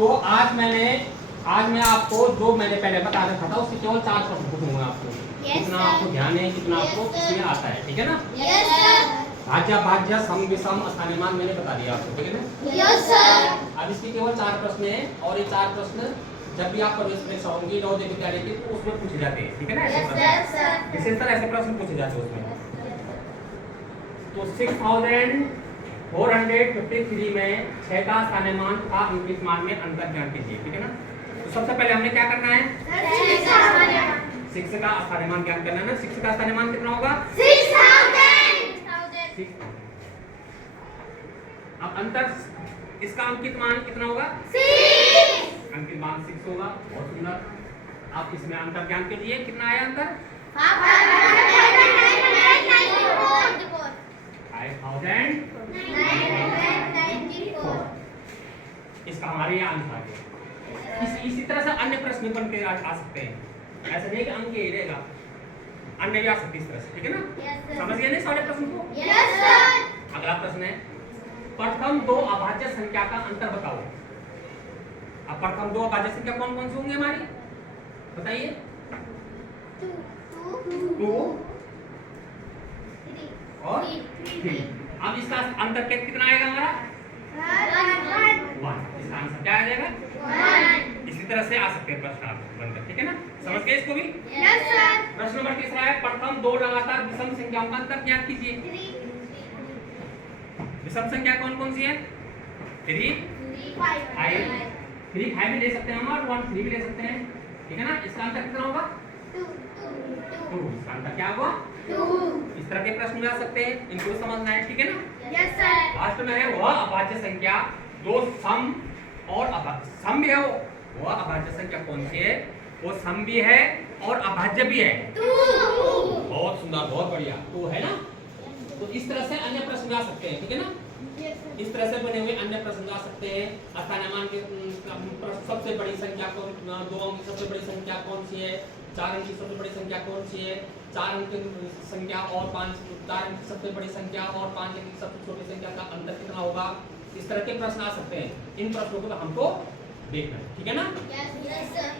तो आज मैं आपको जो मैंने पहले बता रखा था उससे केवल 4 प्रश्न पूछूंगा आपको। कितना आपको ध्यान है, कितना आपको इसमें आता है, ठीक है ना? Yes sir. भाज्य भाज्य सम विषम स्थानीय मान मैंने बता दिया आपको, ठीक है ना? Yes sir. अब इसके केवल 4 प्रश्न हैं और ये 4 प्रश्न जब भी आप प्रवेश परीक्षा होंगी नवोदय विद्यालय की तो उसमें पूछे जाते हैं, ठीक है ना? ऐसे प्रश्न विशेषकर ऐसे प्रश्न पूछे जाते हैं उसमें। तो 6453 में 6 का स्थानीय मान तथा अंकित मान में अंतर ज्ञान कीजिए, ठीक है ना? तो सबसे पहले हमने क्या करना है? 6 का स्थानीय मान ज्ञान करना है ना। 6 का स्थानीय मान कितना होगा? 6000। अब अंतर इसका अंकित मान कितना होगा? 6। अंकित मान 6 होगा। बहुत सुंदर। आप इसमें अंतर ज्ञान के लिए कितना आया अंतर? 5994। इसका हमारे यहाँ आंसर आ गया। इसी तरह से अन्य प्रश्न बन के आ सकते हैं। ऐसा नहीं कि अंक ही रहेगा, अन्य भी आ सकते इस तरह से, ठीक है ना? समझ गए ना सारे प्रश्न को? Yes sir. अगला प्रश्न है प्रथम 2 अभाज्य संख्या का अंतर बताओ। अब प्रथम 2 अभाज्य संख्या कौन कौन सी होंगी हमारी, बताइए? 2 और 3। अब इसका अंतर कितना आएगा हमारा? 1। इसका आंसर क्या आ जाएगा? 1। इसी तरह से आ सकते हैं प्रश्न आप बनकर, ठीक है ना? समझ गए इसको भी? Yes sir. प्रश्न नंबर तीसरा है प्रथम 2 लगातार विषम संख्याओं का अंतर ज्ञात कीजिए। विषम संख्या कौन कौन सी है? 3, 5। 3 5 भी ले सकते हैं हम और 1 3 भी ले सकते हैं, ठीक है ना? इसका अंतर कितना होगा? 2। इसका अंतर क्या होगा? 2। इस तरह के प्रश्न आ सकते हैं, इनको समझना है, ठीक है ना? Yes sir. लास्ट में है वह अभाज्य संख्या 2 सम और सम भी है वो अभाज्य संख्या कौन सी है? वो सम भी है और अभाज्य भी है। 2। बहुत सुंदर, बहुत बढ़िया। तो है ना? तो इस तरह से अन्य प्रश्न आ सकते हैं, ठीक है ना? इस तरह से बने हुए अन्य प्रश्न आ सकते हैं। स्थानीय मान की सबसे बड़ी संख्या कौन, 2 अंक की सबसे बड़ी संख्या कौन सी है? 4 अंक की सबसे बड़ी संख्या कौन सी है? 4 अंक की संख्या और 4 अंक की सबसे बड़ी संख्या और 5 अंक की सबसे छोटी संख्या का अंतर कितना होगा? इस तरह के प्रश्न आ सकते हैं। इन प्रश्नों को हमको देखना है, ठीक है ना? Yes sir.